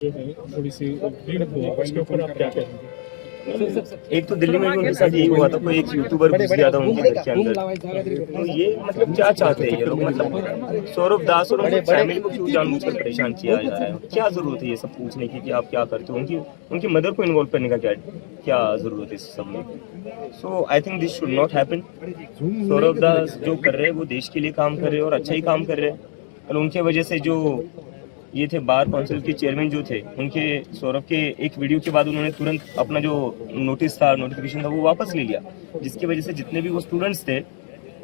जो है थोड़ी सी भीड़ हुई, उसके ऊपर आप क्या कहेंगे? एक तो दिल्ली में भी उनके साथ यही हुआ था, कोई एक यूट्यूबर घुस गया था उनके घर के अंदर। तो ये मतलब क्या चाहते हैं ये लोग, मतलब सौरभ दास और उनकी फैमिली को क्यों जानबूझकर परेशान किया जा रहा है? क्या जरूरत है ये सब पूछने की कि आप क्या करते हो? उनकी मदर को इन्वॉल्व करने का क्या जरूरत है इस सब में? So I think this should not happen. Saurabh Das जो कर रहे हैं वो देश के लिए काम कर रहे हैं और अच्छा ही काम कर रहे हैं। और उनके वजह से जो ये थे बार काउंसिल के चेयरमैन जो थे, उनके सौरभ के एक वीडियो के बाद उन्होंने तुरंत अपना जो नोटिफिकेशन था वो वापस ले लिया, जिसकी वजह से जितने भी वो स्टूडेंट्स थे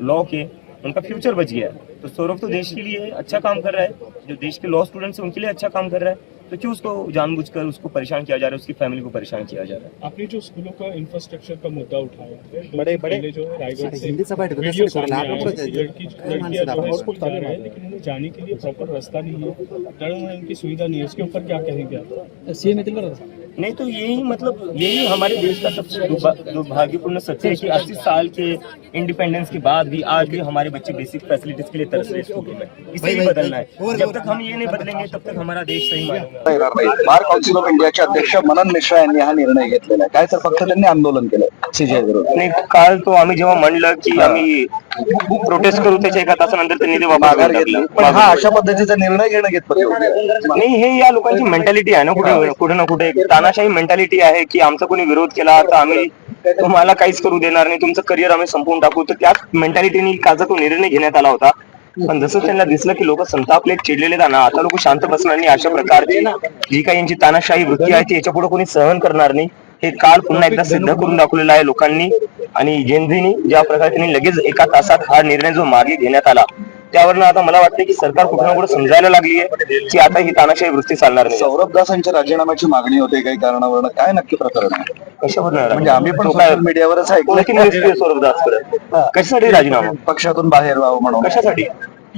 लॉ के, उनका फ्यूचर बच गया। तो सौरभ तो देश के लिए अच्छा काम कर रहा है, जो देश के लॉ स्टूडेंट्स हैं उनके लिए अच्छा काम कर रहा है, तो क्यों उसको जानबूझकर उसको परेशान किया जा रहा है, उसकी फैमिली को परेशान किया जा रहा है? आपने जो स्कूलों का इंफ्रास्ट्रक्चर का मुद्दा उठाया है, बड़े जो है रायगढ़ से हिंदी सभा वीडियो सामने आया है, लड़कियां जो है स्कूल जा रहा है, लेकिन उन्हें जाने के लिए प्रॉपर रास्ता नहीं है, टर्न उनकी सुविधा नहीं है, उसके ऊपर क्या कहेंगे आप? नहीं तो यही हमारे देश का सबसे दुर्भाग्यपूर्ण सत्य है कि 80 साल के इंडिपेंडेंस के बाद भी आज भी हमारे बच्चे बेसिक फैसिलिटीज के लिए तरस रहे स्कूलों में। इसे ही बदलना है। जब तक हम ये नहीं बदलेंगे तब तक हमारा देश सही मानेगा। बार काउन्सिल ऑफ इंडियाचे अध्यक्ष मनन मिश्रा यांनी हा निर्णय घेतलेला आहे. काय तर फक्त त्यांनी आंदोलन केलं सीजे विरोधात. नाही, काल तो आम्ही जेव्हा म्हणलं की आम्ही प्रोटेस्ट करू त्याच्या एका तासानंतर त्यांनी ते माघार घेतली. पण हा अशा पद्धतीचा निर्णय घेणं घेत नाही, हे या लोकांची मेंटॅलिटी आहे ना, कुठे ना कुठे तानाशाही मेंटॅलिटी आहे की आमचा कोणी विरोध केला तर आम्ही तुम्हाला काहीच करू देणार नाही, तुमचं करिअर आम्ही संपवून टाकू. तर त्याच मेंटॅलिटीने कालचा तो निर्णय घेण्यात आला होता. पण जसं त्यांना दिसलं की लोक संतापले, चिडलेले ना, आता लोक शांत बसणार नाही. अशा प्रकारची जी काही यांची तानाशाही वृत्ती आहे ती याच्या पुढे कोणी सहन करणार नाही. हे काल पुन्हा एकदा सिद्ध करून दाखवलेलं आहे लोकांनी आणि जेनझीनी ज्या प्रकारे त्यांनी लगेच एका तासात हा निर्णय जो मागे घेण्यात आला, त्यावरनं आता मला वाटतं की सरकार कुठे ना कुठे समजायला लागली आहे की आता ही तानाशाही वृत्ती चालणार नाही. सौरभ दास यांच्या राजीनाम्याची मागणी होते काही कारणावरून, काय नक्की प्रकरण आहे? कशावर म्हणजे आम्ही पण सोशल मीडियावरच ऐकलं की सौरभ दासकडे कशासाठी राजीनामा, पक्षातून बाहेर व्हावं म्हणून. कशासाठी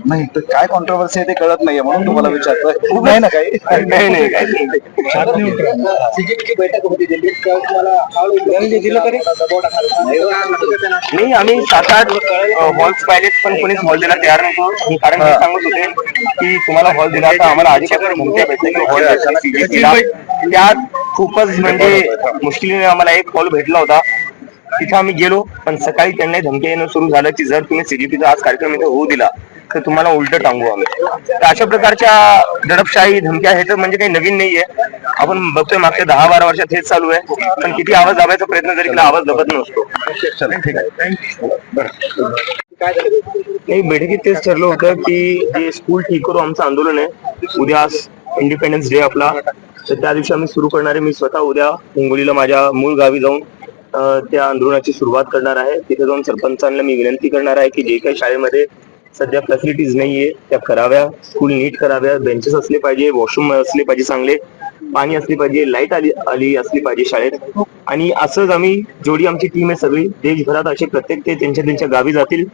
नाही तर काय कॉन्ट्रोवर्सी आहे ते कळत नाहीये म्हणून तुम्हाला विचारतोय. नाही ना काही बैठक होती दिल्लीत, नाही, आम्ही 7-8 हॉल्स पाहिलेत पण कोणीच हॉल दिला तयार नव्हतो. कारण हे सांगत होते की तुम्हाला हॉल दिला तर आम्हाला आधीपासून धमक्या भेटल्या की हॉल त्यात खूपच म्हणजे मुश्किलीने आम्हाला एक हॉल भेटला होता. तिथे आम्ही गेलो, पण सकाळी त्यांना धमक्या येणं सुरू झालं की जर तुम्ही सीजीपीचा आज कार्यक्रम इथे होऊ दिला तर तुम्हाला उलट टांगू आम्ही. तर अशा प्रकारच्या दडपशाही धमक्या हे तर म्हणजे काही नवीन नाहीये. आपण बघतोय मागच्या 10-12 वर्षात हेच चालू आहे. पण किती आवाज दाबायचा प्रयत्न जरी केला आवाज दबत नसतो. ठीक आहे. नाही, बैठकीत तेच ठरलं होतं की जे स्कूल ठीक करू आमचं आंदोलन आहे, उद्या इंडिपेंडन्स डे आपला, तर त्या दिवशी आम्ही सुरू करणार आहे. मी स्वतः उद्या हिंगोलीला माझ्या मूळ गावी जाऊन त्या आंदोलनाची सुरुवात करणार आहे. तिथे जाऊन सरपंचांना मी विनंती करणार आहे की जे काही शाळेमध्ये सध्या फॅसिलिटीज नाहीये त्या कराव्या, स्कूल नीट कराव्या, बेंचेस असले पाहिजे, वॉशरूम असले पाहिजे, चांगले पाणी असले पाहिजे, लाईट आली असली पाहिजे शाळेत. आणि असंच आम्ही जेवढी आमची टीम आहे सगळी देशभरात असे प्रत्येक ते त्यांच्या गावी जातील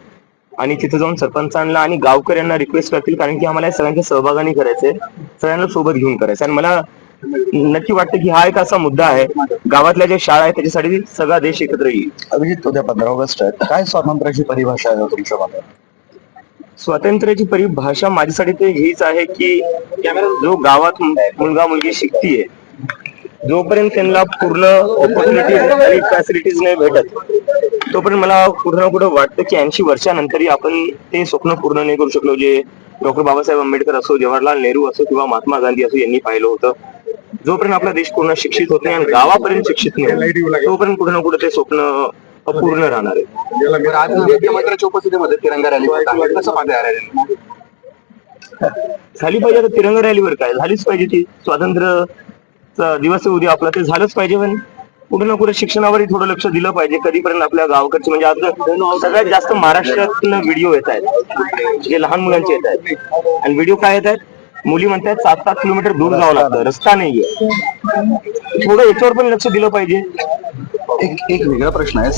आणि तिथे जाऊन सरपंचांना आणि गावकऱ्यांना रिक्वेस्ट करतील, कारण की आम्हाला सगळ्यांच्या सहभागाने करायचंय, सगळ्यांना सोबत घेऊन करायचं. आणि मला नक्की वाटतं की हा एक असा मुद्दा आहे, गावातल्या ज्या शाळा आहेत त्याच्यासाठी सगळा देश एकत्र येईल. अभिजित, उद्या 15 ऑगस्ट आहे, काय स्वातंत्र्याची परिभाषा आहे तुमच्या मते? स्वातंत्र्याची परिभाषा माझ्यासाठी ते हीच आहे की जो गावात मुलगा मुलगी शिकतीये, जोपर्यंत त्यांना पूर्ण ऑपॉर्च्युनिटीज आणि फॅसिलिटीज नाही भेटत तोपर्यंत मला कुठं ना कुठं वाटतं की 80 वर्षानंतरही आपण ते स्वप्न पूर्ण नाही करू शकलो जे डॉक्टर बाबासाहेब आंबेडकर असो, जवाहरलाल नेहरू असो किंवा महात्मा गांधी असो यांनी पाहिलं होतं. जोपर्यंत आपला देश पूर्ण शिक्षित होत नाही आणि गावापर्यंत शिक्षित नाही तोपर्यंत कुठं ना कुठं ते स्वप्न अपूर्ण राहणार आहे. आज मुख्यमंत्र्यांच्या उपस्थितीमध्ये तिरंगा रॅली कसं पाहताय? झाली पाहिजे. आता तिरंगा रॅलीवर काय झालीच पाहिजे, ती स्वातंत्र्य दिवस उद्या आपला ते झालंच पाहिजे. पण कुठे ना कुठे शिक्षणावरही थोडं लक्ष दिलं पाहिजे. कधीपर्यंत आपल्या गावकडचे म्हणजे आता सगळ्यात जास्त महाराष्ट्रातून व्हिडिओ येत आहेत जे लहान मुलांचे येत आहेत. आणि व्हिडिओ काय येत आहेत, मुली म्हणतात 7-7 किलोमीटर दूर जावं लागतं, रस्ता नाहीये. थोडं याच्यावर पण लक्ष दिलं पाहिजे. एक वेगळा प्रश्न आहे.